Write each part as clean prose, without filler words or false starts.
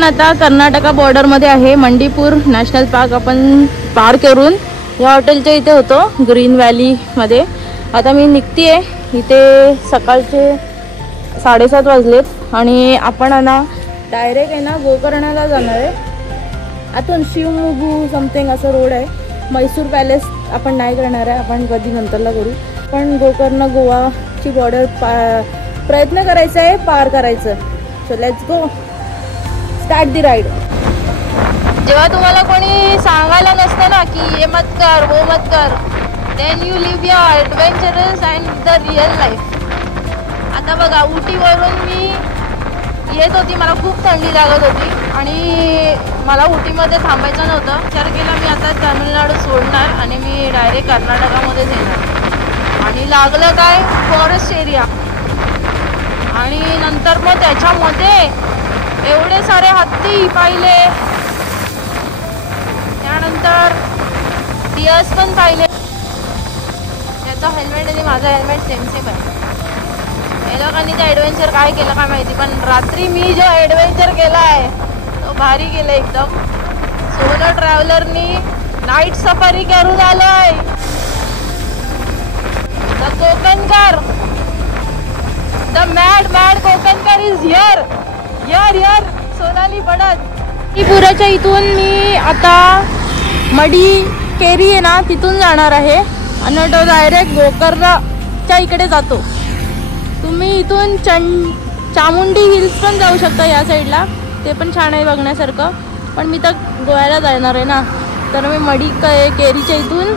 आपण आता कर्नाटका बॉर्डर मध्ये आहे. मंडीपूर नॅशनल पार्क आपण पार करून या हॉटेलच्या इथे होतो ग्रीन व्हॅली मध्ये. आता मी निघतीये. इथे सकाळचे 7:30 वाजलेत आणि आपण ना डायरेक्ट आहे ना गोकर्णाला जाणार आहे. आतून शिवमोगू समथिंग असं रोड आहे. मैसूर पॅलेस आपण नाही करणार आहे, आपण कधी नंतरला करू. पण गोकर्ण गोवाची बॉर्डर प्रयत्न करायचा आहे पार करायचं. So let's go, start the ride. जेव्हा तुम्हाला कोणी सांगायला नसतं ना की हे मत कर वो मत कर, then you live your adventurous and the real life. आता बघा, उटीवरून मी येत होती, मला खूप थंडी लागत होती आणि मला उटीमध्ये थांबायचं नव्हतं. विचार केला मी आता तामिळनाडू सोडणार आणि मी डायरेक्ट कर्नाटकामध्येच येणार. आणि लागलं काय, फॉरेस्ट एरिया. आणि नंतर मग त्याच्यामध्ये एवढे सारे हत्ती पाहिले, त्यानंतर डिअर्स पण पाहिले. त्याचा हेल्मेट आणि माझा हेल्मेट सेम आहे. हे लोकांनी ते ॲडव्हेंचर काय केलं काय माहिती, पण रात्री मी जो ॲडव्हेंचर केला आहे तो भारी केला एकदम. सोलो ट्रॅव्हलरनी नाईट सफारी करून आलोय. The कोकणकर, the mad कोकणकर is here. Sonali पडत. पुराच्या इथून मी आता मडी केरी आहे ना तिथून जाणार आहे आणि तो डायरेक्ट गोकर्णच्या इकडे जातो. तुम्ही इथून चामुंडी हिल्स पण जाऊ शकता या साईडला, ते पण छान आहे बघण्यासारखं. पण मी तर गोव्याला जाणार आहे ना, तर मी मडी केरीच्या इथून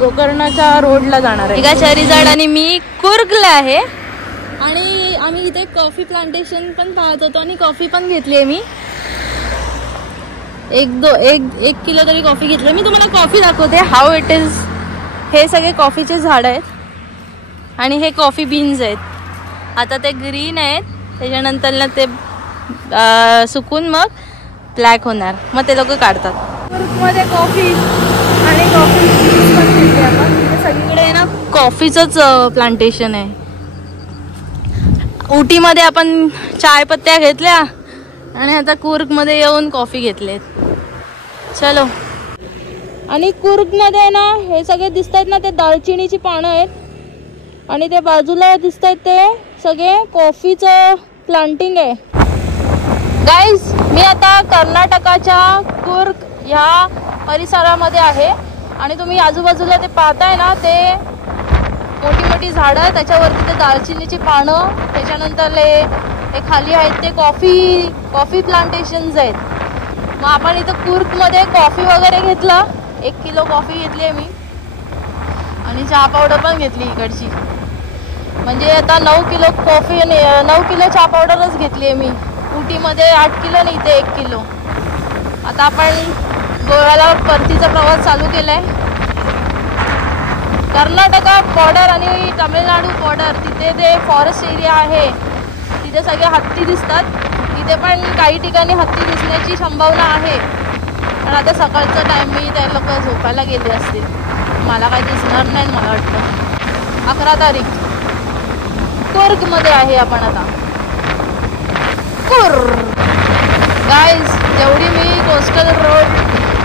गोकर्णाच्या रोडला जाणार आहे. एका शरीजाड आणि मी कुर्गला आहे आणि आम्ही इथे कॉफी प्लांटेशन पण पाहत होतो आणि कॉफी पण घेतली आहे मी. एक किलो तरी कॉफी घेतली. मी तुम्हाला कॉफी दाखवते हाऊ इट इज. हे सगळे कॉफीचे झाड आहेत आणि हे कॉफी बीन्स आहेत. आता ते ग्रीन आहेत, त्याच्यानंतर ना ते सुकून मग ब्लॅक होणार, मग ते लोक काढतात. मध्ये कॉफी आणि कॉफी बीन्स पण घेतली आपण. सगळीकडे ना कॉफीचंच प्लांटेशन आहे. उटीमध्ये आपण चाय पत्त्या घेतल्या आणि आता कुर्गमध्ये येऊन कॉफी घेतलेत. चलो. आणि कुर्गमध्ये ना हे सगळे दिसत आहेत ना, ते दालचिनीची पानं आहेत आणि ते बाजूला दिसत आहेत ते सगळे कॉफीचं प्लांटिंग आहे. गाईज, मी आता कर्नाटकाच्या कुर्ग ह्या परिसरामध्ये आहे आणि तुम्ही आजूबाजूला ते पाहताय ना, ते मोठी मोठी झाडं, त्याच्यावरती ते दालचिनीची पानं, त्याच्यानंतर हे खाली आहेत ते कॉफी प्लांटेशन्स आहेत. मग आपण इथं कुर्गमध्ये कॉफी वगैरे घेतलं. 1 किलो कॉफी घेतली आहे मी आणि चहा पावडर पण घेतली इकडची. म्हणजे आता 9 किलो कॉफी आणि 9 किलो चहा पावडरच घेतली आहे मी. उटीमध्ये 8 किलो आणि इथे 1 किलो. आता आपण गोव्याला परतीचा प्रवास चालू केला आहे. कर्नाटका बॉर्डर आणि तामिळनाडू बॉर्डर, तिथे ते फॉरेस्ट एरिया आहे, तिथे सगळे हत्ती दिसतात. तिथे पण काही ठिकाणी हत्ती दिसण्याची संभावना आहे. पण आता सकाळचा टाईम, मी त्या लोक झोपायला गेले असतील, मला काही दिसणार नाही. मला वाटतं 11 तारीख कुर्गमध्ये आहे आपण आता. गाईज, जेवढी मी कोस्टल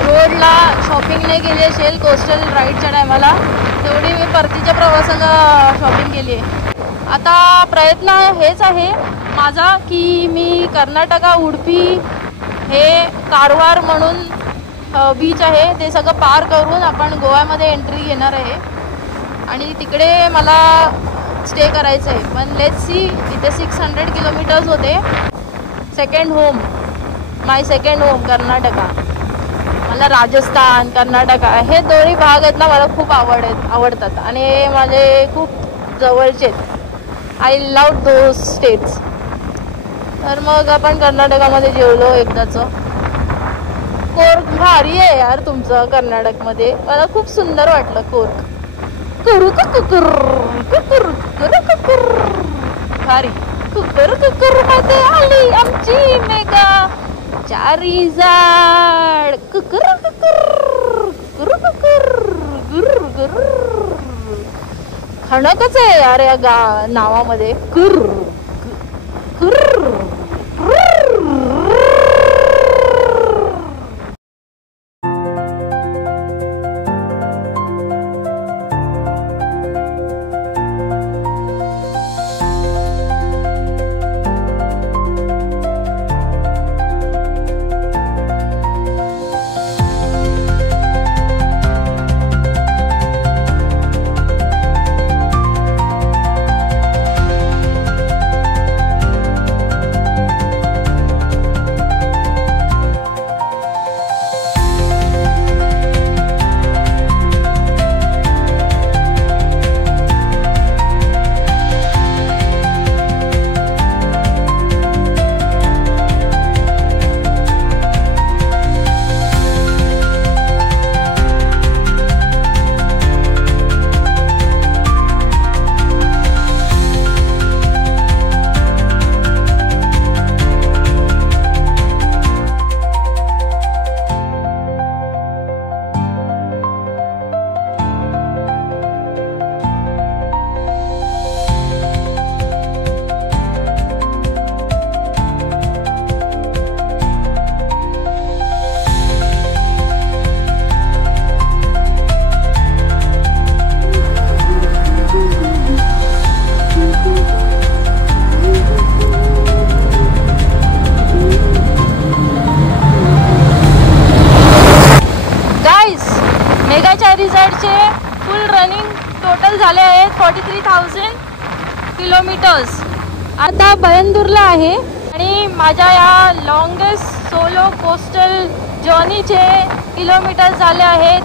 रोडला शॉपिंग नाही केली असेल कोस्टल राईडच्या टायमाला, तेवढी मी परतीच्या प्रवासाला शॉपिंग केली आहे. आता प्रयत्न हेच आहे माझा की मी कर्नाटका, उडुपी, हे कारवार म्हणून बीच आहे ते सगळं पार करून आपण गोव्यामध्ये एंट्री घेणार आहे आणि तिकडे मला स्टे करायचं आहे. पण लेट्स सी, इथे 600 किलोमीटर्स होते. माय सेकंड होम कर्नाटका. मला राजस्थान, कर्नाटका हे दोन्ही भाग आहेत ना, मला खूप आवडतात आणि हे माझे खूप जवळचे. I love those states. तर मग आपण कर्नाटकामध्ये जेवलो एकदाचं. कोर्ग भारी आहे यार तुमचं कर्नाटकमध्ये, मला खूप सुंदर वाटलं कोर्ग. भारी. कुकर मध्ये आली आमची मेगा चारी झाड. खणकच आहे यार या नावामध्ये. आता बयंदूरला आहे आणि माझ्या या लॉंगेस्ट सोलो कोस्टल जर्नीचे किलोमीटर झाले आहेत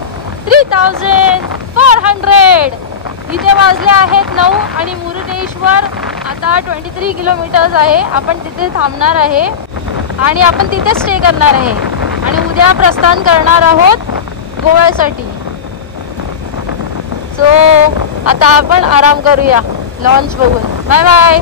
3400. इथे वाजले आहेत 9 आणि मुरुडेश्वर आता 23 किलोमीटर्स आहे. आपण तिथे थांबणार आहे आणि आपण तिथे स्टे करणार आहे आणि उद्या प्रस्थान करणार आहोत गोव्यासाठी. सो आता आपण आराम करूया लॉन्च बघून. Bye bye.